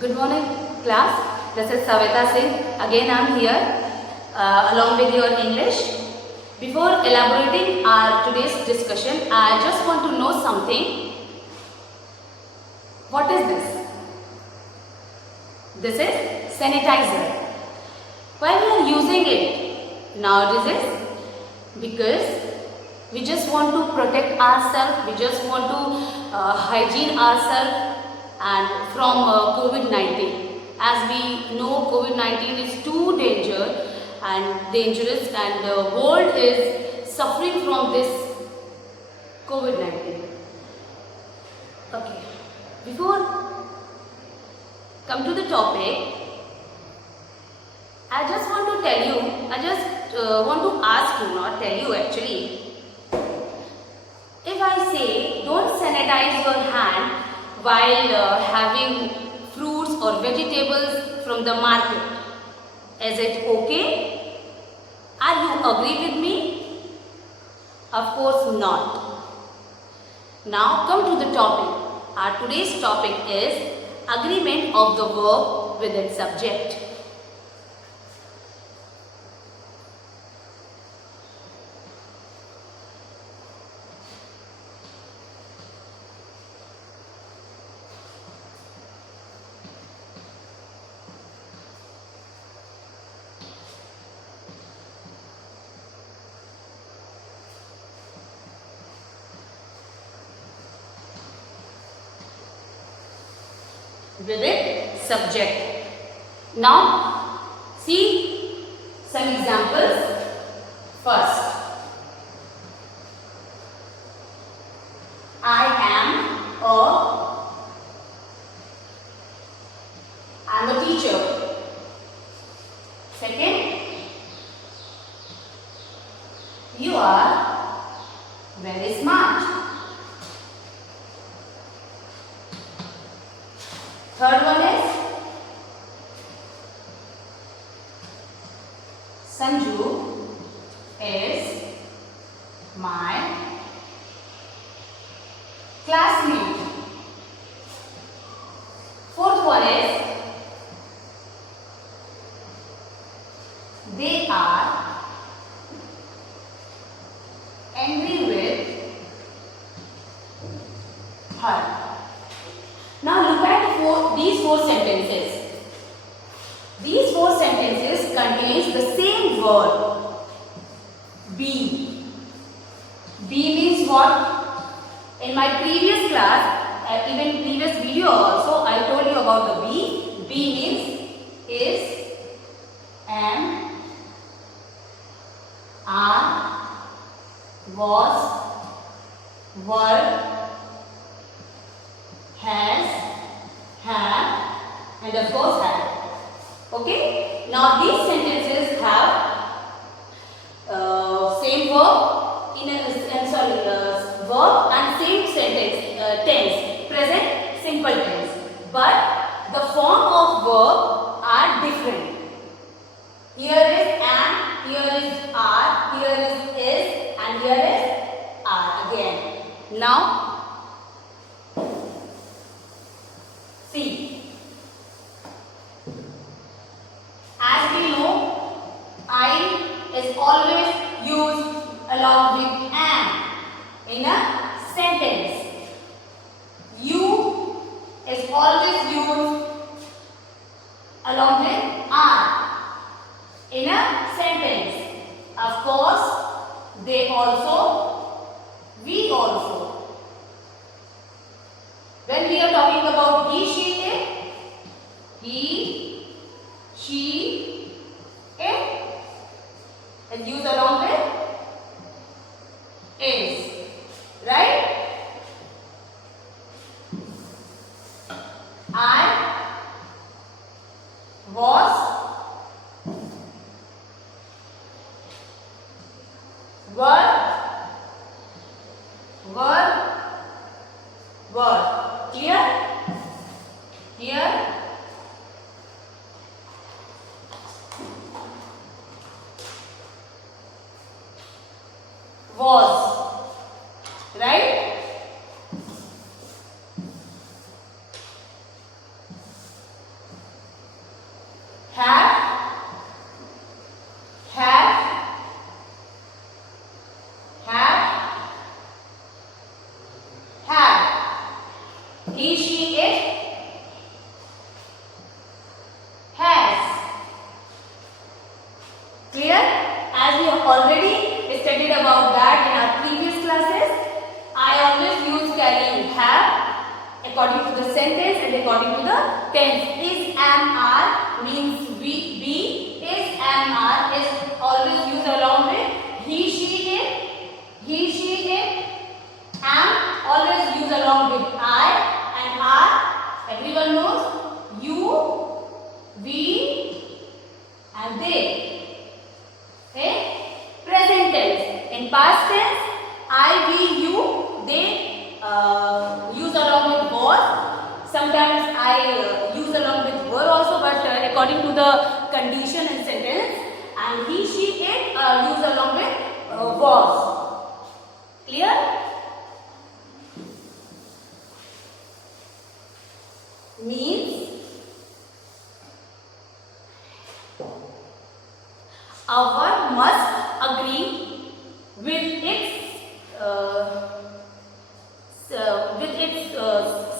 Good morning, class. This is Savita Singh. Again, I am here along with your English. Before elaborating our today's discussion, I just want to know something. What is this? This is sanitizer. Why we are using it nowadays? Because we just want to protect ourselves. We just want to hygiene ourselves and from COVID-19. As we know, COVID-19 is too dangerous and the world is suffering from this COVID-19. Okay, before come to the topic, I just want to tell you, want to ask you, not tell you actually. If I say don't sanitize your hand while having fruits or vegetables from the market, is it okay? Are you agree with me? Of course not. Now come to the topic. Our today's topic is agreement of the verb with its subject. With it subject. Now see some examples. First, I'm a teacher. Second, you are very smart. Third one is Sanju is my classmate. Fourth one is they are angry with her. Now look at these four sentences. These four sentences contains the same word be. Be means what? In my previous class, even previous video also, I told you about the be. Be means is, am, are, was, were, has, have, and of course had. Okay. Now these sentences have same verb verb and same sentence tense, present simple tense, but the form of verb are different. Here is am, here is are, here is, and here is are again. Now see, as we know, I is always used along with am in a sentence. You is always used along with are in a sentence. Of course, they also, we also. When we are talking about he, she, it, he, she, it is used along with is. Right? I was he, she, it has. Clear? As we have already studied about that in our previous classes, I always use carrying have according to the sentence and according to the tense. Is, am, are means be. Is, am, are is always used along with he, she, it. He, she, it. Am always used along with I, and are everyone knows you, we, and they. Okay? Present tense. In past tense, I, we, you, they use along with was. Sometimes I use along with were also, but according to the condition and sentence. And he, she, it use along with was. Clear? Means a word must agree with its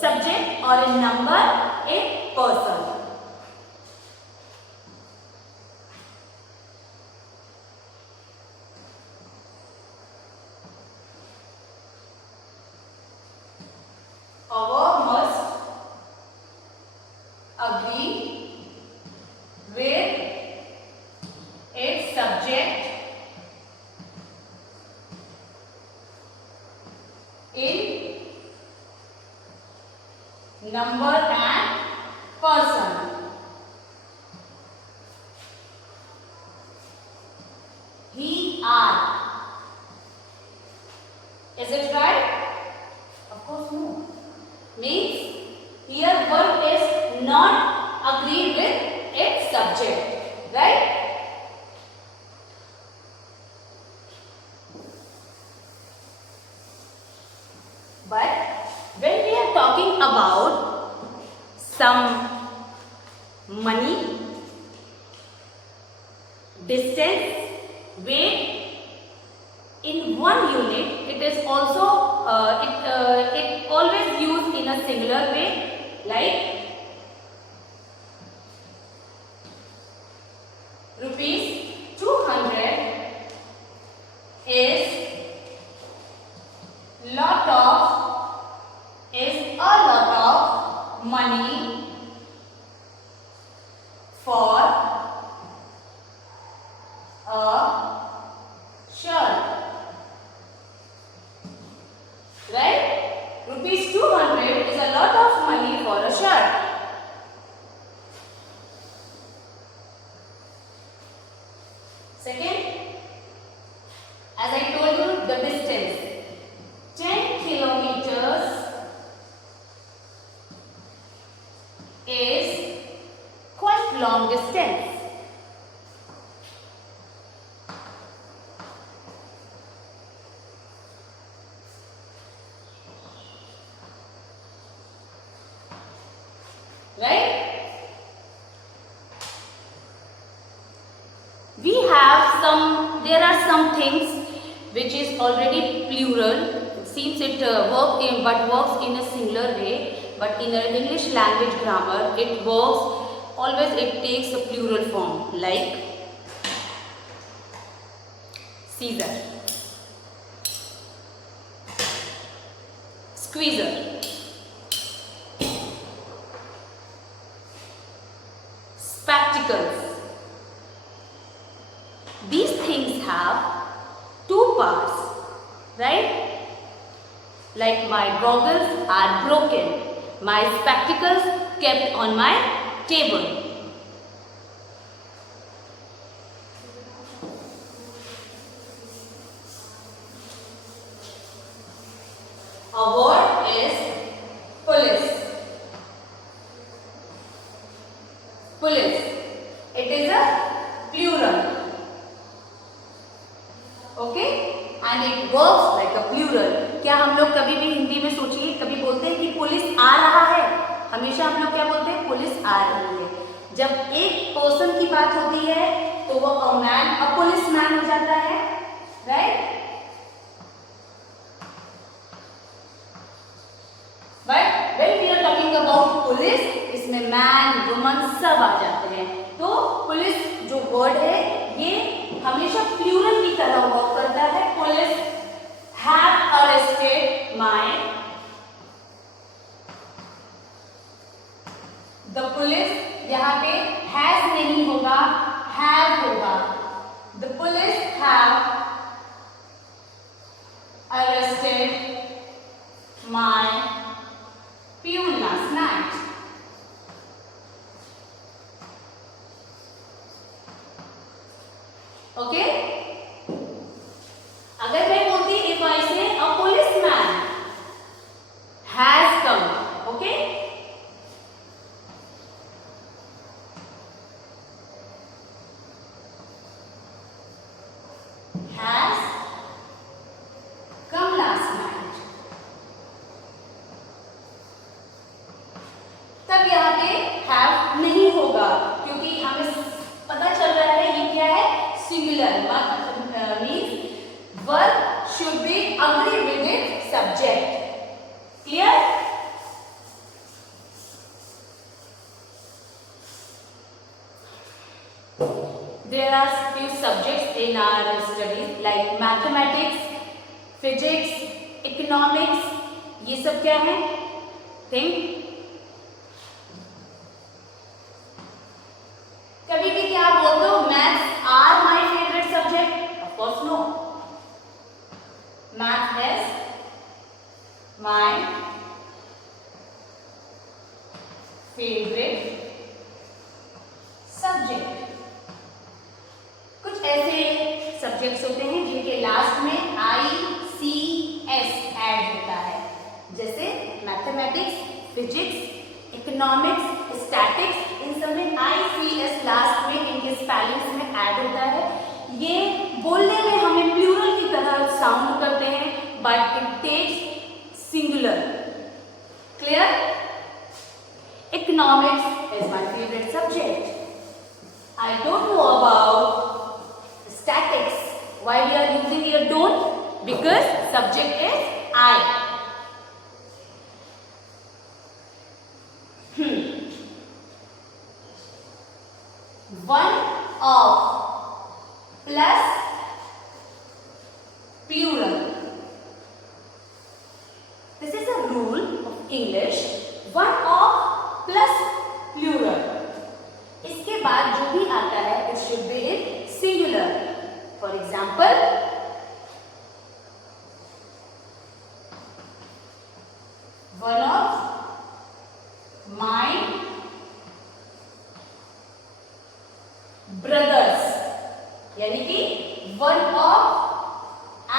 subject or a number, a person. A word must agree with its subject in number and person. He, are. Is it right? Of course no. Means here verb is not agree with its subject. Right? But when we are talking about some money, distance, weight in one unit, it is also it always used in a singular way, like rupees 200 is a lot of money for a shirt. Right? Rupees 200 is a lot of money for a shirt. Second, as I told you, the distance. 10 kilometers is quite long distance. Right? There are some things which is already plural. It seems it works in a singular way, but in an English language grammar, it works always. It takes a plural form, like Caesar, squeezer, spectacles. These things have two parts, right? Like my goggles are broken, my spectacles kept on my table. A word is police. Police. It is a plural. Okay? And it works like a plural. क्या हम लोग कभी भी हिंदी में सोचिए, कभी बोलते हैं कि पुलिस आ रहा है, हमेशा हम लोग क्या बोलते हैं? पुलिस आ रही है. जब एक पर्सन की बात होती है तो वो अ पुलिस मैन हो जाता है, राइट? But when we मुसलमान सब आ जाते हैं। तो पुलिस जो वर्ड है ये हमेशा प्लूरल की तरह वर्क करता है। Police have arrested my, the police, यहाँ पे हैज नहीं होगा, हैव होगा। The police have arrested my peon last night. Okay? अगर मैं बोलती if I say a policeman has come, okay? Has come last night. तब यहाँ पे have नहीं होगा क्योंकि हमें पता चल रहा है ये क्या है, singular. Means verb should be agree with it subject. Clear? There are few subjects in our studies like mathematics, physics, economics. ये सब क्या है? Think. कभी भी क्या बोलते हो, maths are my favourite subject? Of course no. Math is my favourite subject. कुछ ऐसे सब्जेक्ट्स होते हैं जिनके लास्ट में ICS ऐड होता है, जैसे मैथमेटिक्स, फिजिक्स, इकोनॉमिक्स, स्टैटिक्स, इन सब में ICS लास्ट में इनके स्पेलिंग्स में ऐड होता है। ये बोलने में हमें प्लूरल की तरह साउंड करते हैं but it takes singular. Clear? Economics is my favourite subject. I don't know about statics. Why we are using here don't? Because subject is I. One of plus plural. This is a rule of English. One of plus plural. इसके बाद जो भी आता है it should be in singular. For example, one of my brothers, यानी कि one of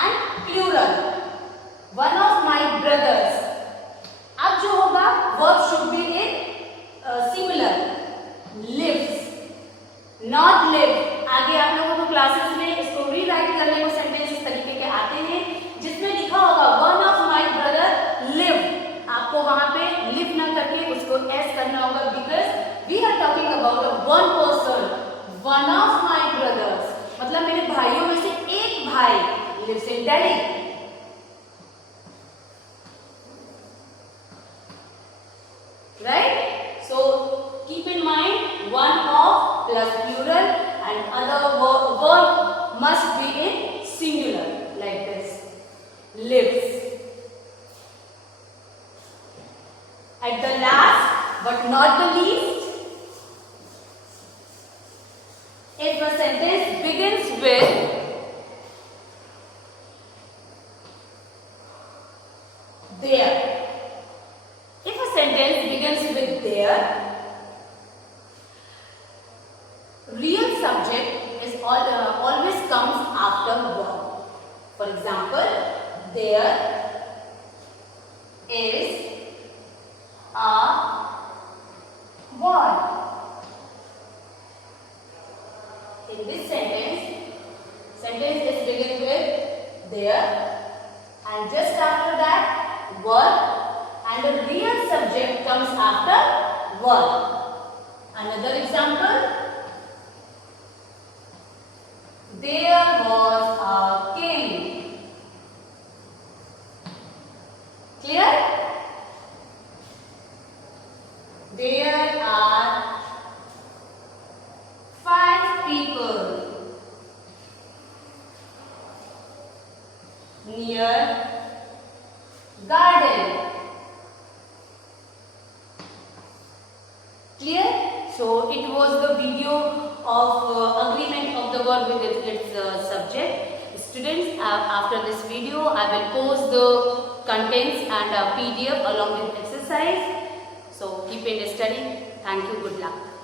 and plural, one of my brothers. अब जो होगा verb should be in singular. Lives, not live. आगे आप लोगों को क्लासेस में इसको रीराइट करने को सेंटेंस इस तरीके के आते हैं जिसमें लिखा होगा one of my brother live. आपको वहां पे live ना करके उसको s करना होगा because we are talking about a one person. One of my brothers मतलब मेरे भाइयों में से एक भाई lives in Delhi. Right? So keep in mind one of plus plural and other verb must be in singular like this. Lives. At the last but not the least, if a sentence begins with there, if a sentence begins with there, real subject is always comes after verb. For example, there is a word. In this sentence is begin with there and just after that verb and the real subject comes after verb. Another example, there was a king. Clear? There are near garden. Clear? So it was the video of agreement of the verb with its subject. Students, after this video, I will post the contents and PDF along with exercise. So keep in studying. Thank you. Good luck.